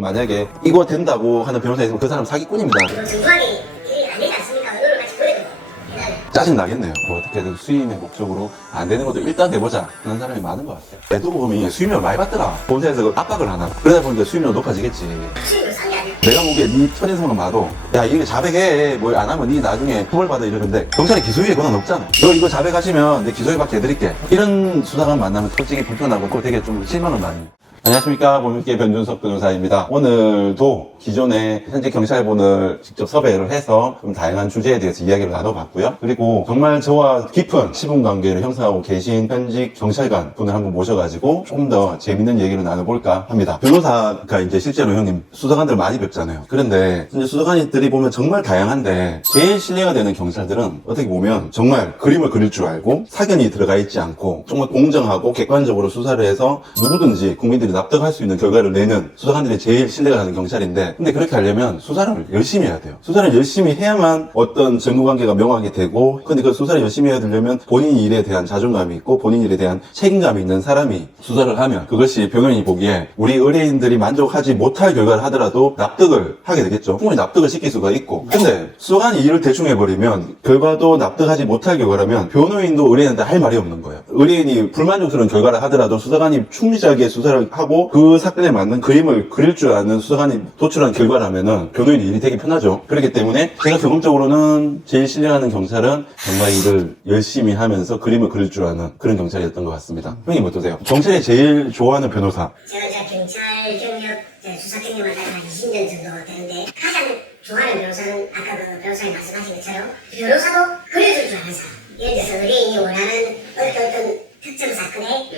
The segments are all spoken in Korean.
가셔도 만약에 이거 된다고 하는 변호사 있으면 그 사람 사기꾼입니다. 정부안이 일이 안 되지 않습니까? 언론을 같이 보여도 짜증 나겠네요. 뭐 어떻게든 수임의 목적으로 안 되는 것도 일단 해보자 하는 사람이 많은 것 같아요. 대도보험이 수임료를 많이 받더라. 본사에서 압박을 하나. 그러다 보니까 수임료가 높아지겠지. 수익을 싼 게 아니에요. 내가 보기에 네 천인성만 봐도 야 이게 자백해 뭐 안 하면 네 나중에 처벌받아 이러는데 경찰이 기소유예 권한 없잖아. 너 이거 자백하시면 내 기소유예밖에 해드릴게. 이런 수사관 만나면 솔직히 불편하고 또 되게 좀 실망은 많이. 안녕하십니까. 보물계 변준석 변호사입니다. 오늘도 기존에 현재 경찰분을 직접 섭외를 해서 좀 다양한 주제에 대해서 이야기를 나눠봤고요. 그리고 정말 저와 깊은 시분 관계를 형성하고 계신 현직 경찰관 분을 한번 모셔가지고 조금 더 재밌는 얘기를 나눠볼까 합니다. 변호사가 이제 실제로 형님 수사관들 많이 뵙잖아요. 그런데 이제 수사관들이 보면 정말 다양한데 제일 신뢰가 되는 경찰들은 어떻게 보면 정말 그림을 그릴 줄 알고 사견이 들어가 있지 않고 정말 공정하고 객관적으로 수사를 해서 누구든지 국민들이 납득할 수 있는 결과를 내는 수사관들이 제일 신뢰가 가는 경찰인데, 근데 그렇게 하려면 수사를 열심히 해야 돼요. 수사를 열심히 해야만 어떤 증거관계가 명확하게 되고, 근데 그 수사를 열심히 해야 되려면 본인 일에 대한 자존감이 있고 본인 일에 대한 책임감이 있는 사람이 수사를 하면 그것이 변호인이 보기에 우리 의뢰인들이 만족하지 못할 결과를 하더라도 납득을 하게 되겠죠. 충분히 납득을 시킬 수가 있고, 근데 수사관이 일을 대충 해버리면 결과도 납득하지 못할 결과라면 변호인도 의뢰인한테 할 말이 없는 거예요. 의뢰인이 불만족스러운 결과를 하더라도 수사관이 충실하게 수사를 하고 그 사건에 맞는 그림을 그릴 줄 아는 수사관이 도출한 결과라면은 변호인의 일이 되게 편하죠. 그렇기 때문에 제가 경험적으로는 제일 신뢰하는 경찰은 정말 일을 열심히 하면서 그림을 그릴 줄 아는 그런 경찰이었던 것 같습니다. 형님 어떠세요? 경찰이 제일 좋아하는 변호사? 제가 경찰 경력, 수사 경력을 한 20년 정도 되는데 가장 좋아하는 변호사는 아까 그 변호사님 말씀하신 것처럼 변호사도 그려줄 줄 아는 사람. 예를 들어서 의뢰인이 원하는 어떤 특정 사건에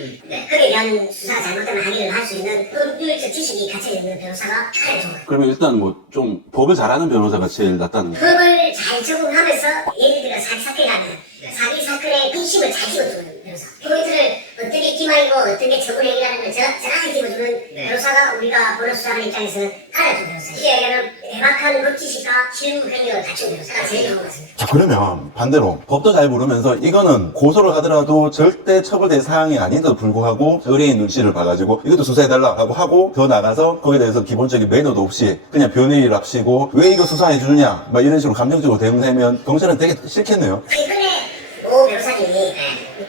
거기에 대한 수사가 잘못되면 항의를 할 수 있는 법률적 지식이 갖춰져 있는 변호사가 가장 좋아요. 그러면 일단 뭐 좀 법을 잘하는 변호사가 제일 낫다는 거예요? 법을 잘 적응하면서 예를 들어 사기사건이라면 사기 사건의 근심을 잘 집어주는 변호사. 포인트를 어떻게 기만이고 어떻게 처벌 해결하는 걸 정확히 집어주는 변호사가 우리가 법을 수사하는 입장에서는 알아준 변호사. 이게 얘기하면 대박한 법 지식과 실무 경력을 갖춘 변호사가 제일 좋은 것 같습니다. 자, 그러면 반대로 법도 잘 모르면서 이거는 고소를 하더라도 절대 처벌될 사항이 아닌데도 불구하고 의뢰인 눈치를 봐가지고 이것도 수사해달라고 하고 더 나가서 거기에 대해서 기본적인 매너도 없이 그냥 변호인을 앞시고 왜 이거 수사해주느냐 막 이런 식으로 감정적으로 대응하면 경찰은 되게 싫겠네요. 최근에 오 변호사님이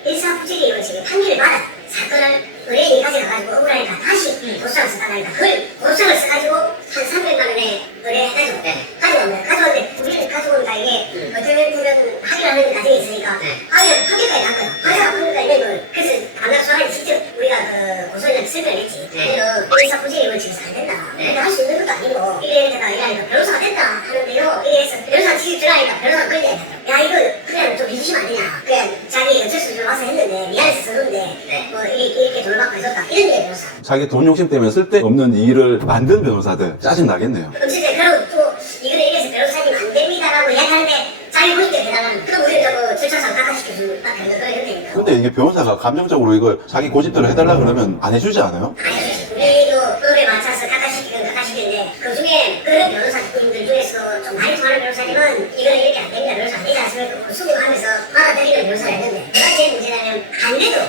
일사부재리 이런 식의 판결을 받아 사건을 의뢰인이 가져가가지고 억울하니까 다시 고소장을 써달라니까 그걸 고소장을 써가지고 한 300만 원에 의뢰해가지고 가져왔는데 우리는 가져온다 이게 어떻게 보면 확인하는 과정이 있으니까 확인을 판결까지 한 거야. 과자 판결까지 낸 걸. 그래서 담당 수사관이 직접 우리가 그 고소인한테 설명을 했지. 이거 일사부재리 이런 식에서 안 된다. 근데 할 수 있는 것도 아니고 이래다가 이러니까 변호사가 된다 하는데요. 이래서 변호사가 직접 들어가니까 변호사가 끌려야 된다. 야 이거 그냥 좀 해주시면 안 되냐. 그냥 자기 어쩔 수 없이 와서 했는데 미안해서 썼는데 뭐 이렇게 돈을 받고 해줬다. 이런 게 변호사. 자기 돈 욕심 때문에 쓸데없는 일을 만든 변호사들 짜증 나겠네요. 진짜 그리고 또 이거는 이래서 변호사님 안 됩니다라고 이야기하는데 자기 보니까 대단한 그럼 우리는 저거 절차상 깎아시켜주는 딱 그런 거니까. 근데 이게 변호사가 감정적으로 이걸 자기 고집대로 해달라 그러면 안 해주지 않아요? 아니 우리도 법에 맞춰서 깎아시키는데 그 중에 그런 변호사님들 중에서 좀 많이 통하는 변호사님은 이거는 이렇게 안 됩니다. 변호사 안 되지 않습니까? 수긍하면서 받아들이는 변호사가 있는데 그가 제일 문제냐면 안 돼도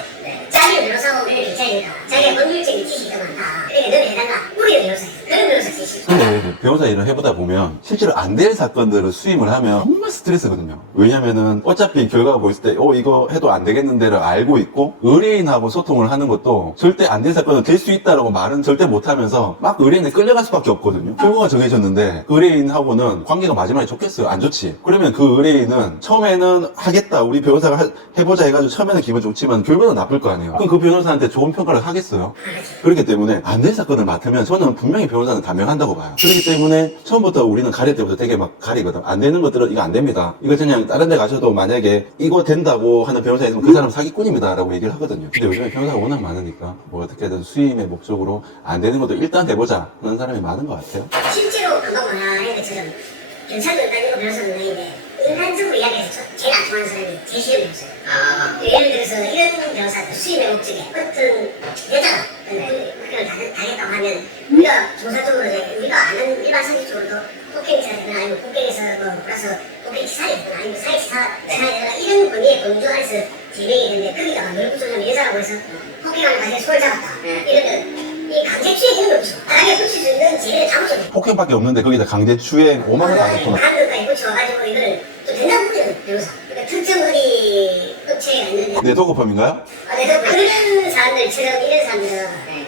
자기는 변호사고 우리는 경찰이니까 자기가 법률적인 지식이 더 많다. 그러니까 너는 해달라. 우리가 변호사야. 그런 변호사 지식. 근데 변호사 일을 해보다 보면 실제로 안 될 사건들을 수임을 하면 정말 스트레스거든요. 왜냐면은 어차피 결과가 보였을 때 이거 해도 안 되겠는데를 알고 있고 의뢰인하고 소통을 하는 것도 절대 안 될 사건은 될 수 있다라고 말은 절대 못하면서 막 의뢰인에 끌려갈 수밖에 없거든요. 결과가 정해졌는데 그 의뢰인하고는 관계가 마지막에 좋겠어요? 안 좋지. 그러면 그 의뢰인은 처음에는 하겠다 우리 변호사가 해보자 해가지고 처음에는 기분 좋지만 결과는 나쁠 거 아니에요. 그럼 그 변호사한테 좋은 평가를 하겠어요? 그렇기 때문에 안 될 사건을 맡으면 저는 분명히 변호사는 단명한다고 봐요. 그렇기 때문에 처음부터 우리는 가릴 때부터 되게 막 가리거든. 안 되는 것들은 이거 안 됩니다. 이거 그냥 다른 데 가셔도 만약에 이거 된다고 하는 변호사 있으면 그 사람 사기꾼입니다 라고 얘기를 하거든요. 근데 요즘에 변호사가 워낙 많으니까 뭐 어떻게든 수임의 목적으로 안 되는 것도 일단 해보자 하는 사람이 많은 것 같아요. 실제로 방금 말한 것처럼 경찰도 따지고 변호사도 있는데 인간적으로 이야기해서 제일 안 통하는 사람이 제일 싫은 변호사예요. 예를 들어서 이런 변호사 수임의 목적에 어떤 여자가 그걸 당했다고 하면 우리가 종사적으로 우리가 아는 일반 상식적으로도 폭행이나 아니면 폭행에서 플러스 폭행치사이나 아니면 사회치사이나 이런 범위의 범주 안에서 진행이 되는데 거기다가 멸구조장 여자라고 해서 폭행하는 과정에 손을 잡았다. 이러면 이 강제추행 이런 거 없죠. 당연히 붙일 수 있는 죄를 폭행밖에 없는데 거기다 강제추행 5만 원 안 줬구나. 한국까지 꽂혀가지고 이거를 좀 된다고 보거든 변호사. 그러니까 특정 어디 업체가 있는데 내 도급범인가요? 그래서 그런 사람들처럼 이런 사람들은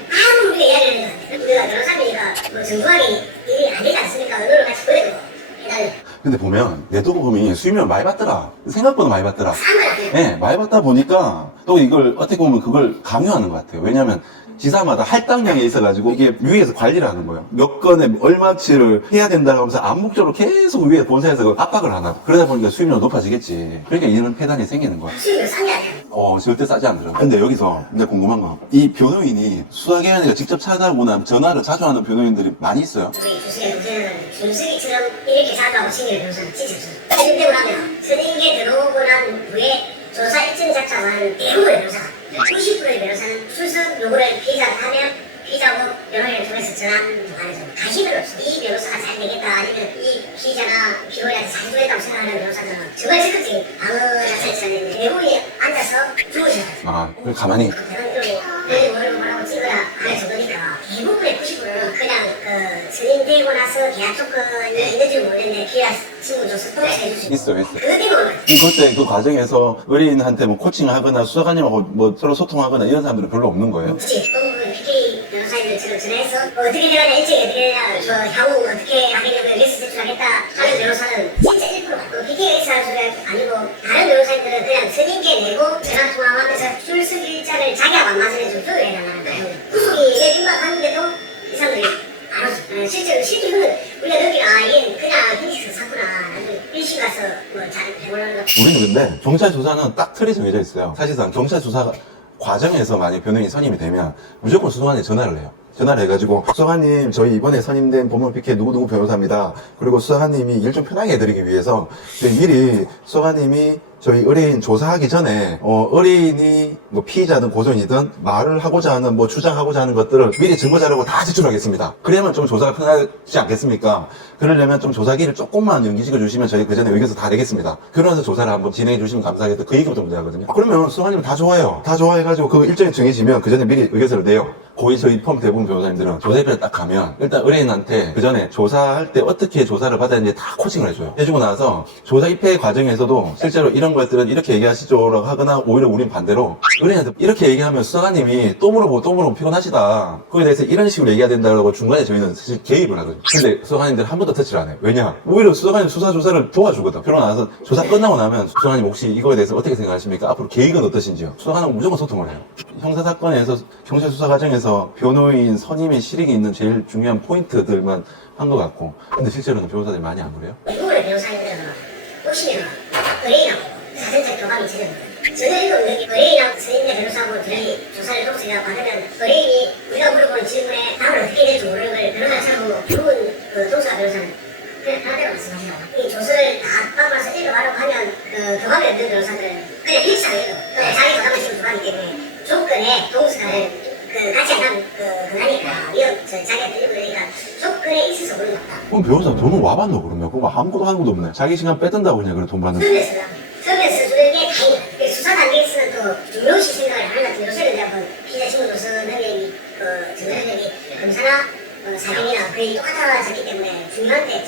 아무 우리가 이야기를 해도 안 돼. 우리가 변호사니까 뭐 정중하게 일이 안 되지 않습니까? 언어를 같이 보내도 해달래. 근데 보면 내 도급범이 수임료를 많이 받더라. 생각보다 많이 받더라. 싼거 같아요. 네, 많이 받다 보니까 또 이걸 어떻게 보면 그걸 강요하는 것 같아요. 왜냐면 지사마다 할당량이 있어가지고 이게 위에서 관리를 하는 거예요. 몇 건에 얼마치를 해야 된다고 하면서 암묵적으로 계속 위에 본사에서 그 압박을 하나. 그러다 보니까 수임료가 높아지겠지. 그러니까 이런 폐단이 생기는 거야. 수익을 싼게 아니야. 절대 싸지 않더라고. 근데 여기서 근데 궁금한 거. 이 변호인이 수사기관이가 직접 찾아오거나 전화를 자주 하는 변호인들이 많이 있어요. 우리 주수의 문제는 준수기처럼 이렇게 사과하고 챙기는 변호사는 진짜 없어요. 선임되고 나면 선임에 들어오고 난 후에 조사 일정 작성하는 대부분의 변호사가 90%의 변호사는 출석 요구를 피의자가 하면 피의자하고 변호인을 통해서 전환도 안 해줘. 관심이 없어. 이 변호사가 잘 되겠다 아니면 이 피의자나 피고인한테 잘 주겠다고 생각하는 변호사들은 정말 적극적인 방어 자세를 써야 되는데 대부분이 앉아서 주무셔요. 그럼 가만히. 내 월급 뭐라고 찍어라 하는 정도니까 대부분의 90%는 그냥 선임되고 나서 계약 조건이 있는지 모르겠는데 피의자 친구 줘서 또 해줄 수 있어요. 그것 때문에 그때 그 과정에서 의뢰인한테 뭐 코칭을 하거나 수사관님하고 뭐 서로 소통하거나 이런 사람들은 별로 없는 거예요. 그치 법무부 PK 변호사님들처럼 전화해서 어떻게 되냐 일정이 어떻게 되냐 저 향후 어떻게 하겠냐고 리스트 제출하겠다 하는 변호사는 진짜 1%. PK가 있어야 소리가 아니고 다른 변호사님들은 그냥 선임계 내고 전화통화하면서 출석 일자를 자기하고 안 맞으면 좀 조율해야 하는 거예요. 구속이 내린다 하는데도 이 사람들이 안 오죠. 실제로는 우리가 느끼는 이게 그냥 현실에서 샀구나. 일심 가서 잘 해보려는 거. 우리는 근데 경찰 수사는 딱 틀이 정해져 있어요. 사실상 경찰 수사 과정에서 만약 변호인이 선임이 되면 무조건 수사관에 전화를 해요. 전화를 해가지고 수사관님 저희 이번에 선임된 법무부 PK 누구누구 변호사입니다. 그리고 수사관님이 일 좀 편하게 해드리기 위해서 저희 미리 수사관님이 저희 의뢰인 조사하기 전에 의뢰인이 뭐 피의자든 고소인이든 말을 하고자 하는 뭐 주장하고자 하는 것들을 미리 증거 자료고 다 제출하겠습니다. 그러면 좀 조사가 편하지 않겠습니까? 그러려면 좀 조사기를 조금만 연기시켜 주시면 저희 그 전에 의견서 다 내겠습니다. 그러면서 조사를 한번 진행해 주시면 감사하겠다. 그 얘기부터 먼저 하거든요. 그러면 수사관님은 다 좋아해요. 다 좋아해가지고 그 일정이 정해지면 그 전에 미리 의견서를 내요. 거의 저희 펌 대부분 변호사님들은 조사입에 딱 가면 일단 의뢰인한테 그 전에 조사할 때 어떻게 조사를 받아야 되는지 다 코칭을 해줘요. 해주고 나서 조사 입회 과정에서도 실제로 이런 것들은 이렇게 얘기하시죠라고 하거나 오히려 우린 반대로 의뢰인한테 이렇게 얘기하면 수사관님이 또 물어보고 피곤하시다. 거기에 대해서 이런 식으로 얘기해야 된다고 중간에 저희는 사실 개입을 하거든요. 근데 수사관님들 한 번도 터치를 안 해요. 왜냐? 오히려 수사관님 수사 조사를 도와주거든. 그러고 나서 조사 끝나고 나면 수사관님 혹시 이거에 대해서 어떻게 생각하십니까? 앞으로 계획은 어떠신지요? 수사관은 무조건 소통을 해요. 형사사건에서 경찰 수사 과정에서 변호인 선임의 실익이 있는 제일 중요한 포인트들만 한 것 같고 근데 실제로는 변호사들이 많이 안 그래요? 대부분의 변호사님들은 오시면 의뢰인하고 사전적 교감이 전혀 없는 의뢰인하고 선임대 변호사하고 둘이 조사를 통해서 받으면 의뢰인이 우리가 물어보는 질문에 답을 어떻게 해야 될지 모르는 걸 변호사처럼 좋은 동사 변호사는 그냥 편하대로 말씀하시더라고요. 이 조서를 다 받아서 읽어가라고 하면 교감이 없는 변호사들은 그냥 일상을 읽어. 자기 교감을 지금 교감이기 때문에 조건에 동사를 같이 안 하면 그나니까 자기가 들리고 그러니까 조건에 있어서 그런 것 같다. 그럼 변호사 돈은 와봤노 그러면? 그럼 아무것도 하는 것도 없네. 자기 시간 뺏든다고 그냥 그래 돈 받는 거. 서면서 주는 게 다행이다. 수사 단계에서는 또 중요시 생각을 하는 것 같은 요새는 이제 뭐 피의자 신고조서 능력이 증거 능력이 검사나 사경이나 거의 똑같아졌기 때문에 중요한데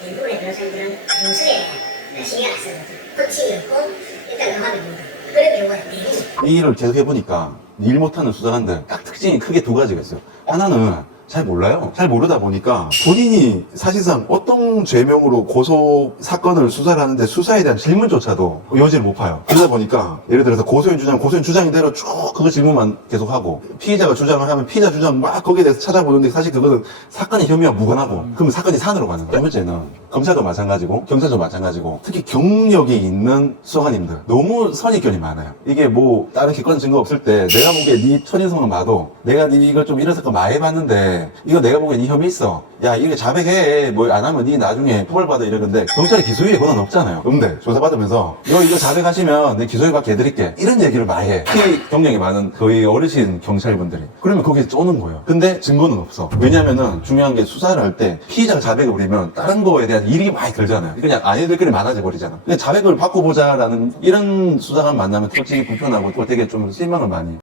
대부분의 변호사님들은 정설에 신경 안 쓰거든. 코칭이 없고 일단 경험이 없는다. 그런 경우가 대부분. 이 일을 계속 해보니까 일 못하는 수사관들 딱 특징이 크게 두 가지가 있어요. 하나는 잘 몰라요. 잘 모르다 보니까 본인이 사실상 어떤 죄명으로 고소 사건을 수사를 하는데 수사에 대한 질문조차도 여지를 못 파요. 그러다 보니까 예를 들어서 고소인 주장대로 쭉 그거 질문만 계속하고 피의자가 주장을 하면 피의자 주장 막 거기에 대해서 찾아보는데 사실 그거는 사건의 혐의와 무관하고 그러면 사건이 산으로 가는 거예요. 두 번째는 검사도 마찬가지고 경찰도 마찬가지고 특히 경력이 있는 수사관님들 너무 선입견이 많아요. 이게 뭐 다른 객관 증거 없을 때 내가 보기에 네 첫인상만 봐도 내가 네 이걸 좀 이런 사건 많이 해봤는데 이거 내가 보기엔 이 혐의 있어. 야, 이렇게 자백해. 뭐 안 하면 니 나중에 처벌받아 이러는데 경찰이 기소유예 권한 없잖아요. 근데 조사받으면서 이거 자백하시면 내 기소유예 받게 해드릴게. 이런 얘기를 많이 해. 특히 경력이 많은 거의 어르신 경찰분들이. 그러면 거기에 쪼는 거예요. 근데 증거는 없어. 왜냐면은 중요한 게 수사를 할 때 피의자가 자백을 부리면 다른 거에 대한 일이 많이 들잖아요. 그냥 아내들끼리 많아져 버리잖아. 근데 자백을 바꿔보자라는 이런 수사관 만나면 솔직히 불편하고 또 되게 좀 실망을 많이